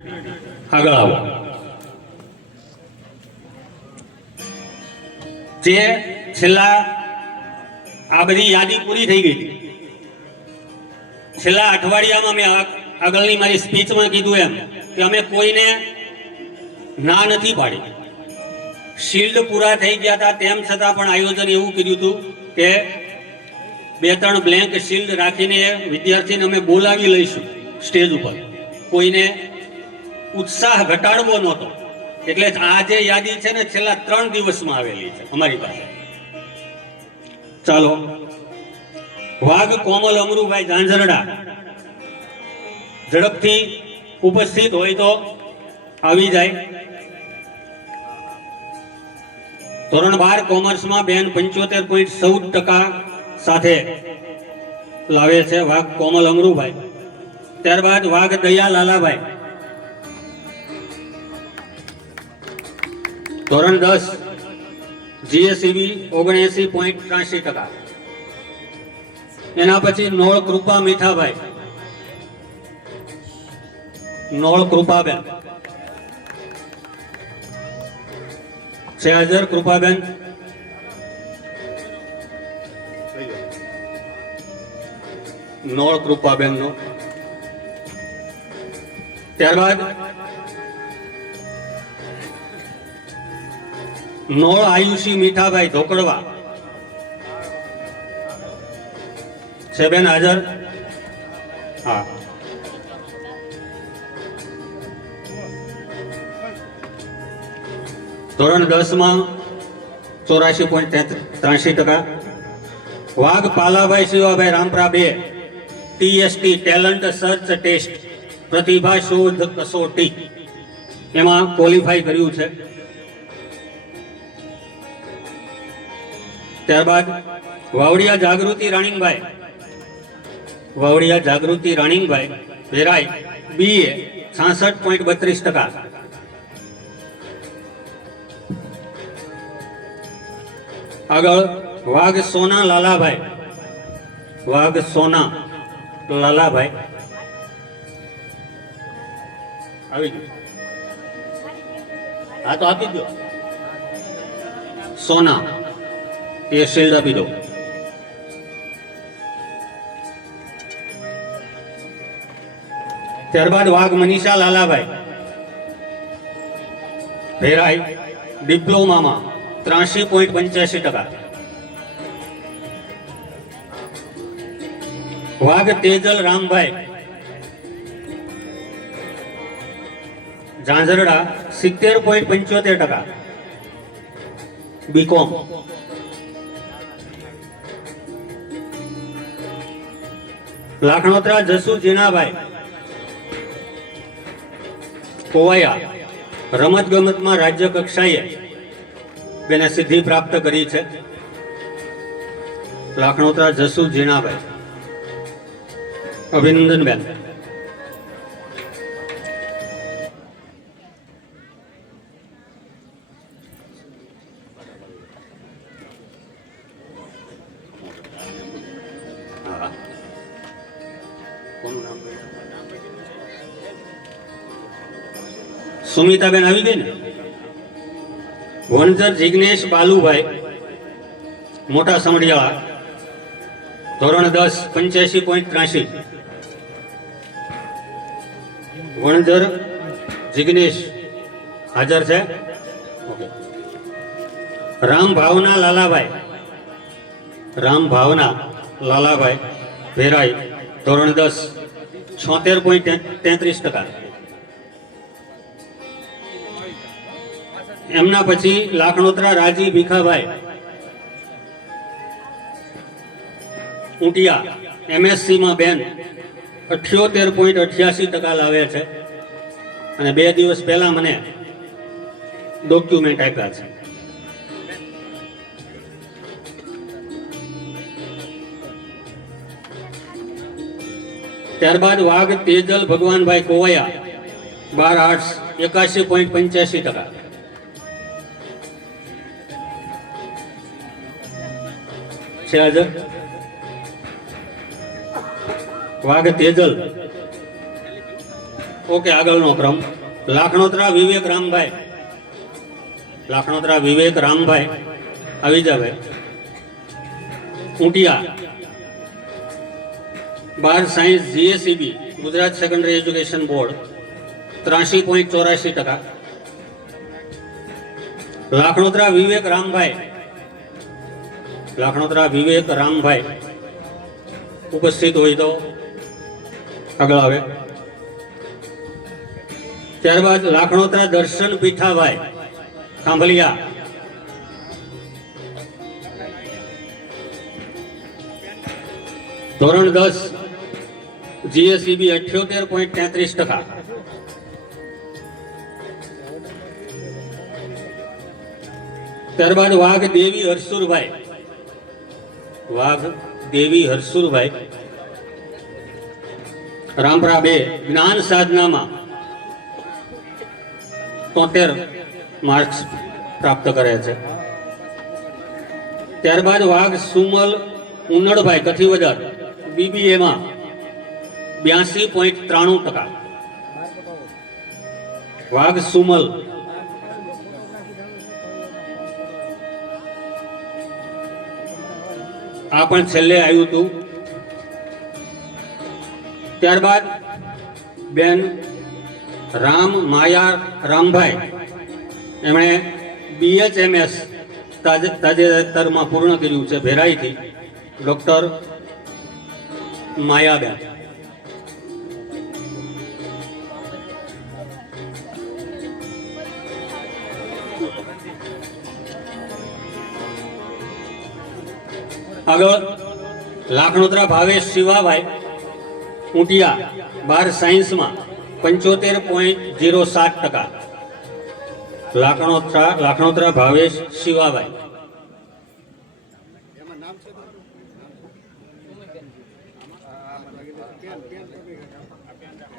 આગળ આવો જે છેલ્લા આ બધી યાદી પૂરી થઈ ગઈ છેલ્લા અઠવાડિયામાં મેં આગળની મારી સ્પીચમાં કીધું એમ કે અમે કોઈને ના નથી પાડી. શિલ્ડ પૂરા થઈ ગયા હતા, તેમ છતાં પણ આયોજન એવું કર્યું હતું કે બે ત્રણ બ્લેન્ક શિલ્ડ રાખીને વિદ્યાર્થીને અમે બોલાવી લઈશું સ્ટેજ ઉપર. કોઈને ઉત્સાહ ઘટાડવો નહોતો. એટલે આ જે યાદી છે ને છેલ્લા ત્રણ દિવસમાં આવેલી છે અમારી પાસે. ચાલો. વાઘ, કોમલ, અમરુભાઈ, ઝાંઝરડા ઝડપથી ઉપસ્થિત હોય તો આવી જાય. ધોરણ બાર કોમર્સમાં બેન પંચોતેર પોઈન્ટ ચૌદ ટકા સાથે લાવે છે વાઘ, કોમલ, અમરુભાઈ. ત્યારબાદ વાઘ દયા લાલાભાઈ ધોરણ દસ જીએસઈબી ઓગણએસી પોઈન્ટ ત્રાસી ટકા. એના પછી નોળ કૃપા મીઠાભાઈ. નોળ કૃપાબેન. છે હાજર કૃપાબેન. નોળ કૃપાબેન નો ત્યારબાદ નોળ આયુષી મીઠાભાઈ ઢોકળવા. છે બેન હાજર? હા. ધોરણ દસમાં ચોરાશી પોઈન્ટ ત્રાસી ટકા. વાઘ પાલાભાઈ શિવાભાઈ રામપરા બે. ટીએસટી ટેલેન્ટ સર્ચ ટેસ્ટ પ્રતિભા શોધ કસોટી. એમાં ક્વોલિફાય કર્યું છે. ત્યારબાદ વાવડિયા જાગૃતિ રાણીંગભાઈ. વાવડિયા જાગૃતિ રાણીંગભાઈ વેરાય બીએ છાસઠ પોઈન્ટ બત્રીસ ટકા. આગળ વાઘ સોના લાલાભાઈ. વાઘ સોના લાલાભાઈ. આવી ગયું. હા, તો આપી દો. સોના. એ શિલ્ડ આપી દો ત્યારબાદ વાઘ મનીષા લાલાભાઈ. ભેરાઈ ડિપ્લોમામાં ત્રાસી પોઈન્ટ પંચ્યાસી ટકા. વાઘ તેજલ રામભાઈ. ઝાંઝરડા સિત્તેર પોઈન્ટ પંચોતેર ટકા. બીકોમ લાખણોત્રા જસુ જીણાભાઈ કોવાયા રમત ગમતમાં રાજ્ય કક્ષાએ બેને સિદ્ધિ પ્રાપ્ત કરી છે. લાખણોત્રા જસુ જીણાભાઈ અભિનંદન બેન સુમિતાબેન આવી ગઈ ને? વણઝર જિગ્નેશ બાલુભાઈ, મોટા સમઢિયાળા, ધોરણ દસ, પંચ્યાસી પોઈન્ટ ત્રાસી વણઝર જિગ્નેશ હાજર છે. રામ ભાવના લાલાભાઈ, રામ ભાવના લાલાભાઈ ભેરાઈ ધોરણ દસ, છોતેર પોઈન્ટ તેત્રીસ ટકા. એમના પછી લાખણોત્રા રાજી ભીખાભાઈ. ઉટિયા એમએસસી માં બેન, અઠ્યોતેર પોઈન્ટ અઠ્યાસી ટકા લાવે છે. અને બે દિવસ પહેલા મને ડોક્યુમેન્ટ આપ્યા છે. ત્યારબાદ વાઘ તેજલ ભગવાનભાઈ કોવૈયા, બાર આર્ટ્સ એકાશી પોઈન્ટ પંચ્યાસી ટકા. છે વાઘ તેજલ. ઓકે, આગળનો ક્રમ. લાખણોત્રા વિવેક રામભાઈ. લાખણોત્રા વિવેક રામભાઈ. આવી જાવે ઉટિયા બાર science GACB Gujarat secondary education board ત્રાસી પોઈન્ટ ચોરાશી ટકા. લાખણોત્રા વિવેક રામભાઈ. લાખણોત્રા વિવેક રામભાઈ ઉપસ્થિત હોય તો આગળ આવે. ત્યારબાદ લાખણોત્રા દર્શન પીઠાભાઈ ખાંભલિયા. ધોરણ દસ જીએસઈબી અઠ્યોતેર પોઈન્ટ તેત્રીસ ટકા. ત્યારબાદ વાઘ દેવી હરસુરભાઈ. વાઘ દેવી હરસુરભાઈ. રામપરા બે જ્ઞાન સાધનામાં તોતેર માર્ક્સ પ્રાપ્ત કરે છે. ત્યારબાદ વાઘ સુમલ ઉનડભાઈ કથિવદર બીબીએમાં બ્યાસી પોઈન્ટ ત્રાણું ટકા. વાઘ સુમલ આ પણ છેલ્લે આવ્યું હતું ત્યારબાદ બેન રામ માયા રામભાઈ, એમણે બીએચએમએસ તાજેતરમાં પૂર્ણ કર્યું છે, ભેરાઈથી. ડૉક્ટર માયાબેન. આગળ લાખણોત્રા ભાવેશ શિવાભાઈ ઊંટિયા બાર સાયન્સમાં પંચોતેર પોઈન્ટ જીરો સાત ટકા. લાખણોત્રા લાખણોત્રા ભાવેશ શિવાભાઈ.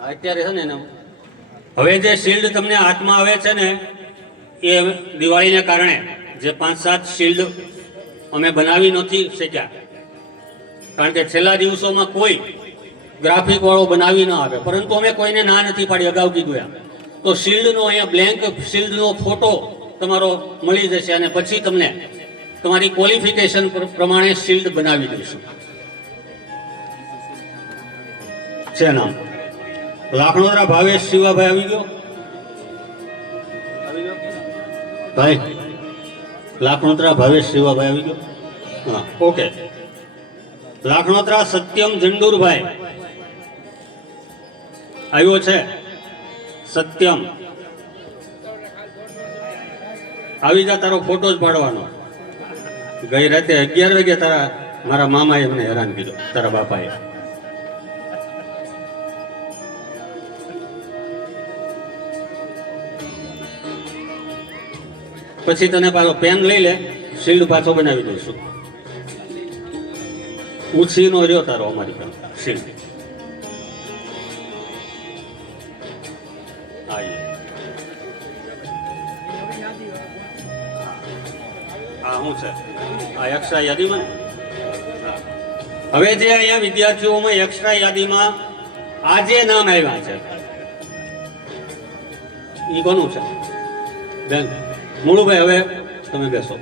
અત્યારે છે ને એનું. હવે જે શિલ્ડ તમને હાથમાં આવે છે ને એ દિવાળીને કારણે જે પાંચ સાત શિલ્ડ અમે બનાવી નથી શક્યા. કારણ કે છેલ્લા દિવસોમાં કોઈ ગ્રાફિક વાળો બનાવી ન આવે. પરંતુ અમે કોઈને ના નથી પાડી અગાઉ કીધું એમ. તો શિલ્ડનો અહીંયા બ્લેન્ક શિલ્ડનો ફોટો તમારો મળી જશે અને પછી તમને તમારી ક્વોલિફિકેશન પ્રમાણે શિલ્ડ બનાવી દઈશું. છે નામ? લાખણોદરા ભાવેશ શિવાભાઈ આવી ગયો? ભાઈ લાખણોત્રા ભાવેશ શિવાભાઈ આવી ગયો. હા, ઓકે. લાખણોત્રા સત્યમ ઝંડુરભાઈ આવ્યો છે. સત્યમ. આવી જા, તારો ફોટો જ પાડવાનો. ગઈ રાતે અગિયાર વાગે તારા, મારા મામાએ મને હેરાન કીધો તારા બાપાએ. પછી તને પાછો પેન લઈ લે શિલ્ડ પાછો બનાવી દઈશું. ઉછીનો રહ્યો તારો અમારી પાસે શિલ્ડ શું છે? આ એક્સ્ટ્રા યાદીમાં. હવે જે અહીંયા વિદ્યાર્થીઓમાં એક્સ્ટ્રા યાદીમાં આજે નામ આવ્યા છે. એ કોનું છે? બેન મુળુભાઈ હવે તમે બેસો.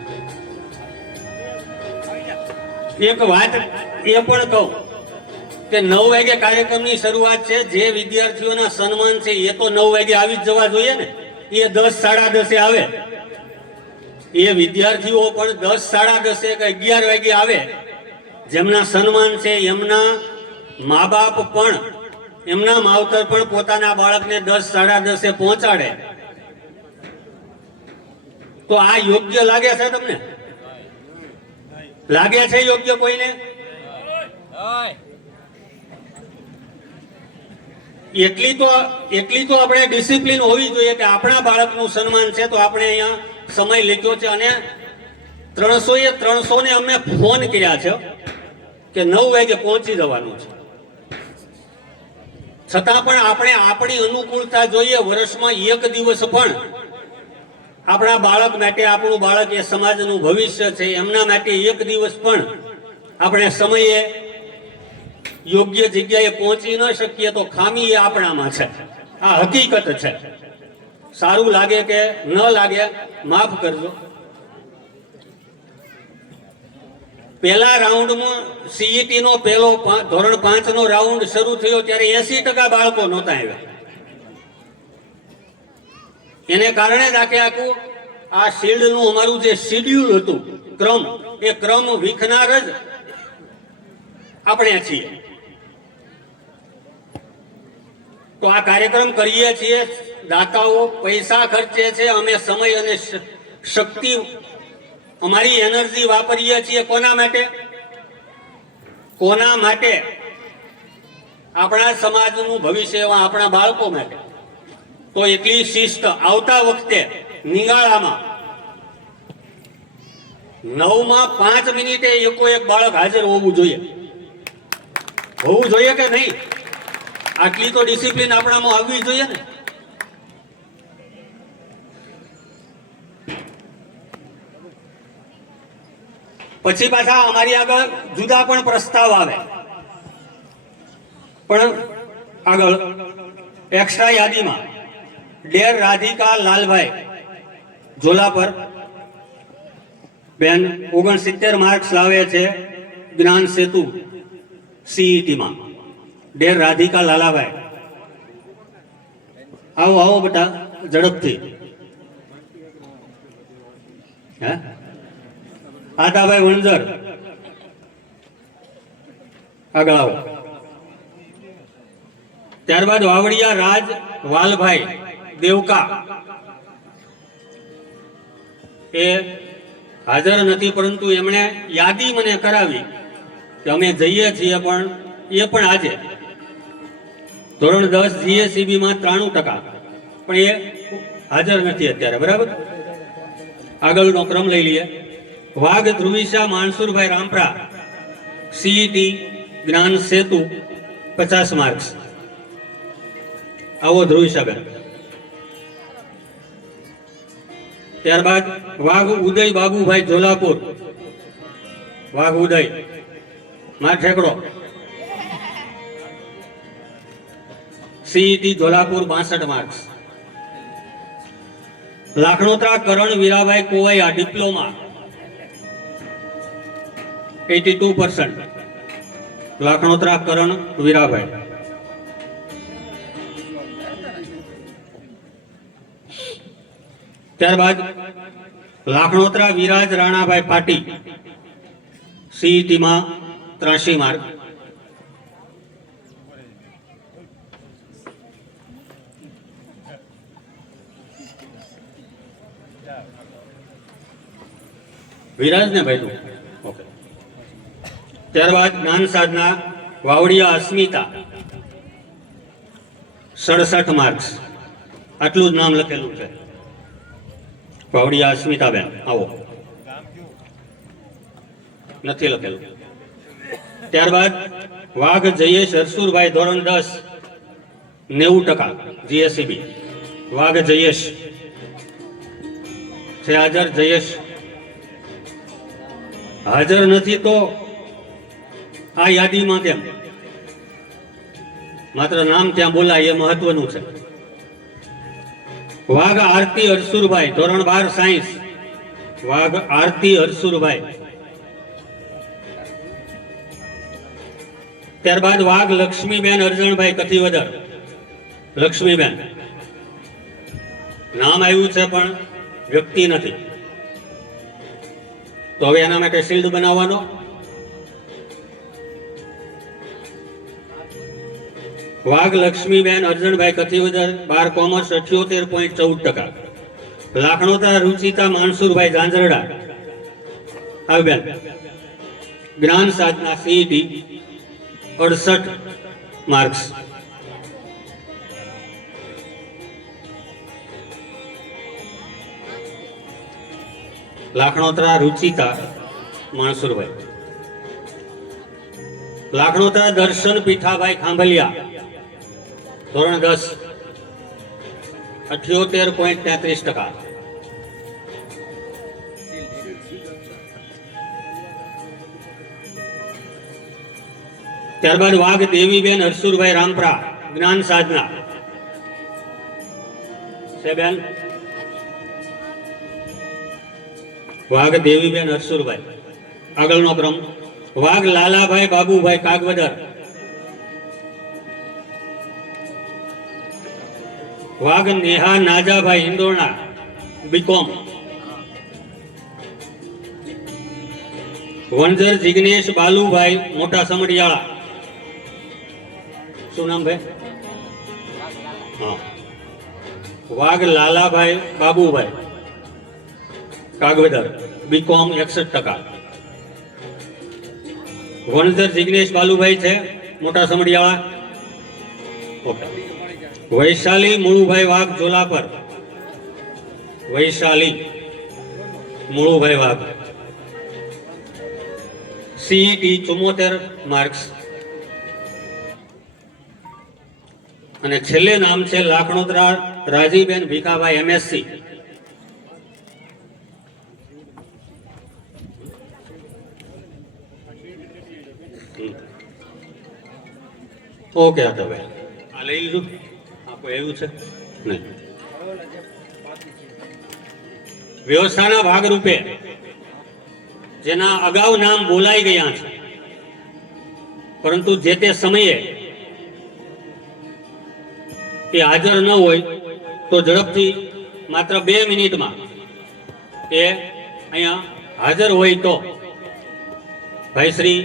એક વાત એ પણ કહું કે નવ વાગે કાર્યક્રમની શરૂઆત છે, જે વિદ્યાર્થીઓના સન્માન છે, એ તો નવ વાગે આવી જ જવા જોઈએ ને. એ દસ સાડા દસે આવે. એ વિદ્યાર્થીઓ પણ દસ સાડા દસે કે અગિયાર વાગે આવે. જેમના સન્માન છે, એમના મા બાપ પણ, એમના માવતર પણ પોતાના બાળકને દસ સાડા દસે પહોંચાડે. તો આ યોગ્ય લાગે છે તમને? લાગે છે યોગ્ય કોઈને? એટલી તો એટલી તો આપણે ડિસિપ્લિન હોવી જોઈએ કે આપણા બાળકનું સન્માન છે તો આપણે અહીંયા સમય લીધો છે અને ત્રણસો એ ત્રણસો ને અમે ફોન કર્યા છે કે નવ વાગે પહોંચી જવાનું છે. છતાં પણ આપણે આપણી અનુકૂળતા જોઈએ, વર્ષમાં એક દિવસ પણ આપણા બાળક માટે આપણું બાળક એ સમાજનું ભવિષ્ય છે, એમના માટે એક દિવસ પણ આપણે સમયે યોગ્ય જગ્યાએ પહોંચી ન શકીએ તો ખામી એ આપણામાં છે. આ હકીકત છે. સારું લાગે કે ન લાગે, માફ કરજો. પહેલા રાઉન્ડમાં સીઈટી નો પહેલો ધોરણ પાંચ નો રાઉન્ડ શરૂ થયો ત્યારે એસી ટકા બાળકો નહોતા આવ્યા. એને કારણે જ આખે આ શિલ્ડનું અમારું જે શિડ્યુલ હતું, ક્રમ, એ ક્રમ વિખનાર જ આપણે છીએ. તો આ કાર્યક્રમ કરીએ છીએ, દાતાઓ, પૈસા ખર્ચે છે, અમે સમય અને શક્તિ, અમારી એનર્જી વાપરીએ છીએ કોના માટે? કોના માટે? આપણા સમાજનું ભવિષ્ય આપણા બાળકો માટે. તો એટલી શિસ્ત આવતા વખતે નિગાળામાં. નવમાં પાંચ મિનિટે એકો એક બાળક હાજર હોવું જોઈએ. હોવું જોઈએ કે નહીં? આટલી તો ડિસિપ્લિન આપણામાં આવવી જોઈએ ને. પછી પાછા અમારી આગળ જુદા પણ પ્રસ્તાવ આવે. પણ આગળ એક્સ્ટ્રા યાદીમાં. ડેર રાધિકા લાલભાઈ ઝોલા પર બેન, ઓગણસિત્તેર માર્ક્સ લાવે છે જ્ઞાન સેતુ સીઈટીમાં ડેર રાધિકા લાલાભાઈ. આવો આવો બેટા, ઝડપથી. હે? આતાભાઈ વણઝર. આગળ આવો ત્યારબાદ વાવડિયા રાજ વાલભાઈ. દેવકા. એ હાજર નથી, પરંતુ એમણે યાદી મને કરાવી કે અમે જઈએ છીએ, પણ એ પણ આજે. ધોરણ દસ જીએસસીબી માં ત્રાણું ટકા. પણ એ હાજર નથી અત્યારે, બરાબર? આગળનો ક્રમ લઈ લઈએ. વાઘ, ધ્રુવિશા, માનસુરભાઈ રામપરા સીઈટી જ્ઞાન સેતુ, પચાસ માર્ક્સ આવો ધ્રુવિશાબેન. ત્યારબાદ વાઘ ઉદય, બાબુભાઈ જોલાપુર. વાઘ ઉદય, માર ઠેકડો. સીઈટી જોલાપુર, બાસઠ marks. Lakhnotra, Karan, Virabhai Kovaiya, diploma. Eighty two percent. Lakhnotra, Karan, Virabhai. ત્યારબાદ લાખણોત્રા વિરાજ રાણાભાઈ પાટી, સીઈટીમાં ત્રાસી માર્ક. વિરાજ ને ભાઈ ત્યારબાદ જ્ઞાન સાધના વાવડિયા અસ્મિતા, સડસઠ માર્ક્સ. આટલું જ નામ લખેલું છે. વાવડિયા સ્મિતાબેન, આવો. નથી લખેલું. ત્યારબાદ વાઘ જયેશ હરસુરભાઈ ધોરણ દસ, નેવું ટકા, જીએસસીબી. વાઘ જયેશ. છે હાજર જયેશ. હાજર નથી તો આ યાદીમાં કેમ? માત્ર નામ ત્યાં બોલાય એ મહત્વનું છે. વાઘ આરતી હરસુરભાઈ ધોરણ બાર સાયન્સ. વાઘ આરતી હરસુરભાઈ ત્યારબાદ વાઘ લક્ષ્મીબેન અરજણભાઈ કથિવદર. લક્ષ્મીબેન. નામ આવ્યું છે પણ વ્યક્તિ નથી. તો હવે એના માટે શિલ્ડ બનાવવાનો. વાઘ લક્ષ્મીબેન અર્જણભાઈ કથિવદર બાર કોમર્સ અઠ્યોતેર પોઈન્ટ ચૌદ ટકા. લાખણોતા રુચિતા માનસુરભાઈ ઝાંઝરડા. આવી જ્ઞાન સાધના સીઈટી, અડસઠ માર્ક્સ. લાખણોતરા રુચિતા માણસુરભાઈ લાખણોતરા દર્શન પીઠાભાઈ ખાંભલિયા. ધોરણ દસ અઠ્યોતેર પોઈન્ટ તેત્રીસ ટકા. ત્યારબાદ વાઘ દેવીબેન હરસુરભાઈ રામપરા, જ્ઞાન સાધના. બેન? વાઘ દેવીબેન હરસુરભાઈ. આગળનો ક્રમ. વાઘ લાલાભાઈ બાબુભાઈ કાગવદર. વાઘ નેહા નાજાભાઈ ઇન્દોરના બીકોમ વણઝર જિગ્નેશ બાલુભાઈ, મોટા સમડિયાળા. શું નામ ભાઈ? હા. વાઘ લાલાભાઈ બાબુભાઈ. કાગવેદર બીકોમ એકસઠ ટકા. વણઝર જિગ્નેશ બાલુભાઈ છે, મોટા સમડિયાળા. ઓકે. વૈશાલી મુળુભાઈ વાઘ જોલાપર વૈશાલી મુળુભાઈ વાઘ. સીઈટી ચુમ્મોતેર માર્ક્સ. અને છેલ્લે નામ છે Lakhanodara Rajiben Bhikhabhai M Sc. Okay, આ તો ભાઈ આ લઈ લીધું? કોઈ એવું છે? વ્યવસ્થાના ભાગરૂપે જેના અગાઉ નામ બોલાઈ ગયા છે, પરંતુ જે તે સમયે એ હાજર ન હોય તો ઝડપથી માત્ર બે મિનિટમાં એ અહીંયા હાજર હોય તો ભાઈ શ્રી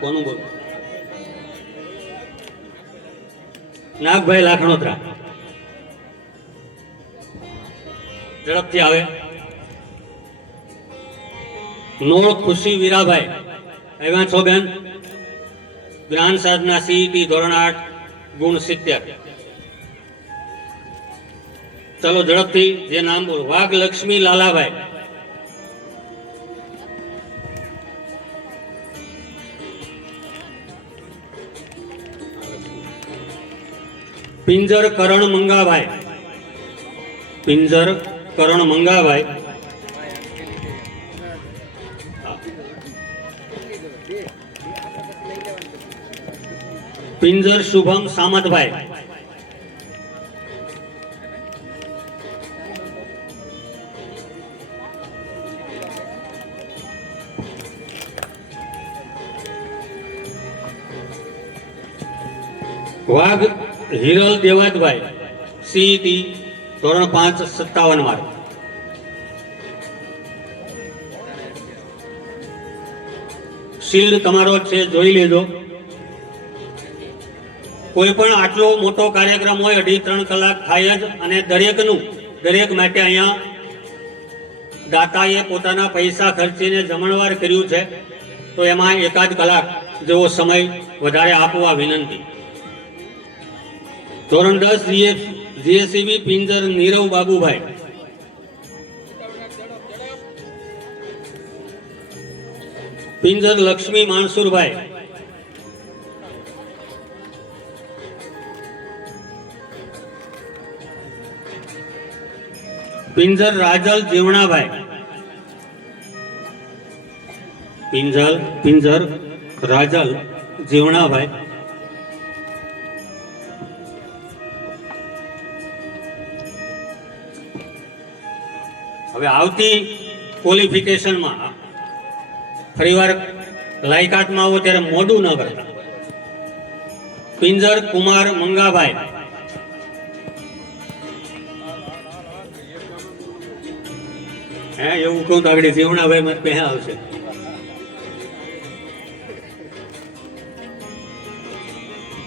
કોનું બોલ? નાગભાઈ લાખણોત્રા. ઝડપથી આવે. નોળ ખુશી વીરાભાઈ. આવ્યા છો બેન? જ્ઞાન સાધના સીઈટી ધોરણ આઠ, ગુણ સિત્તેર. ચલો ઝડપથી, જે નામ વાઘ લક્ષ્મી લાલાભાઈ. પિંજર કરણ મંગાભાઈ પિંજર કરણ મંગાભાઈ પિંજર શુભમ સામતભાઈ. વાઘ હિરલ દેવાતભાઈ સીઈટી ધોરણ પાંચ, સત્તાવન માર્ક. શિલ્ડ તમારો છે, જોઈ લેજો. કોઈ પણ આટલો મોટો કાર્યક્રમ હોય, અઢી, ત્રણ કલાક થાય જ અને દરેકનું, દરેક માટે અહીંયા દાતાએ પોતાના પૈસા ખર્ચીને જમણવાર કર્યું છે, તો એમાં એકાદ કલાક જેવો સમય વધારે આપવા વિનંતી. ધોરણ દસ જીએસસીબી પિંજર નીરવ બાબુભાઈ. પિંજર લક્ષ્મી માનસુરભાઈ પિંજર રાજલ જીવણાભાઈ. પિંજલ પિંજર રાજલ જીવણાભાઈ. હવે આવતી ક્વોલિફિકેશનમાં ફરીવાર લાયકાતમાં આવો ત્યારે મોડું ન કરતા. પિંજર કુમાર મંગાભાઈ. હે, એવું કહું તો આગળ જીવણાભાઈ મત પહે આવશે.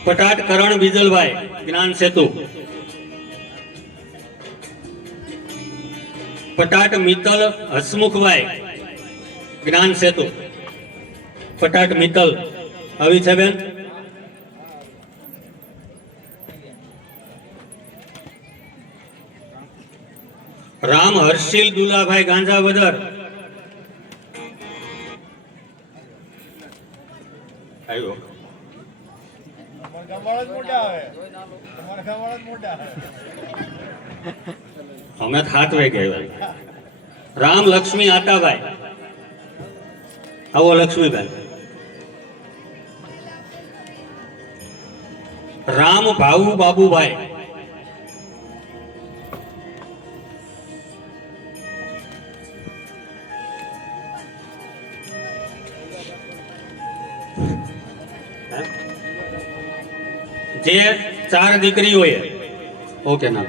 પટાટ કરણ બીજલભાઈ, જ્ઞાન સેતુ. પટાટ મિત્તલ હસમુખભાઈ. જ્ઞાન સેતુ. પટાટ મિત્તલ. આવી છે બેન? રામ હર્ષિલ દુલાભાઈ ગાંજાવદર. આવ્યો. મોટા આવે મોટા આવે हमें खात वे गए राम लक्ष्मी आता भाई। हवो लक्ष्मी भाई राम भाऊ बाबू भाई। जे चार दीकरी हो। ओके ना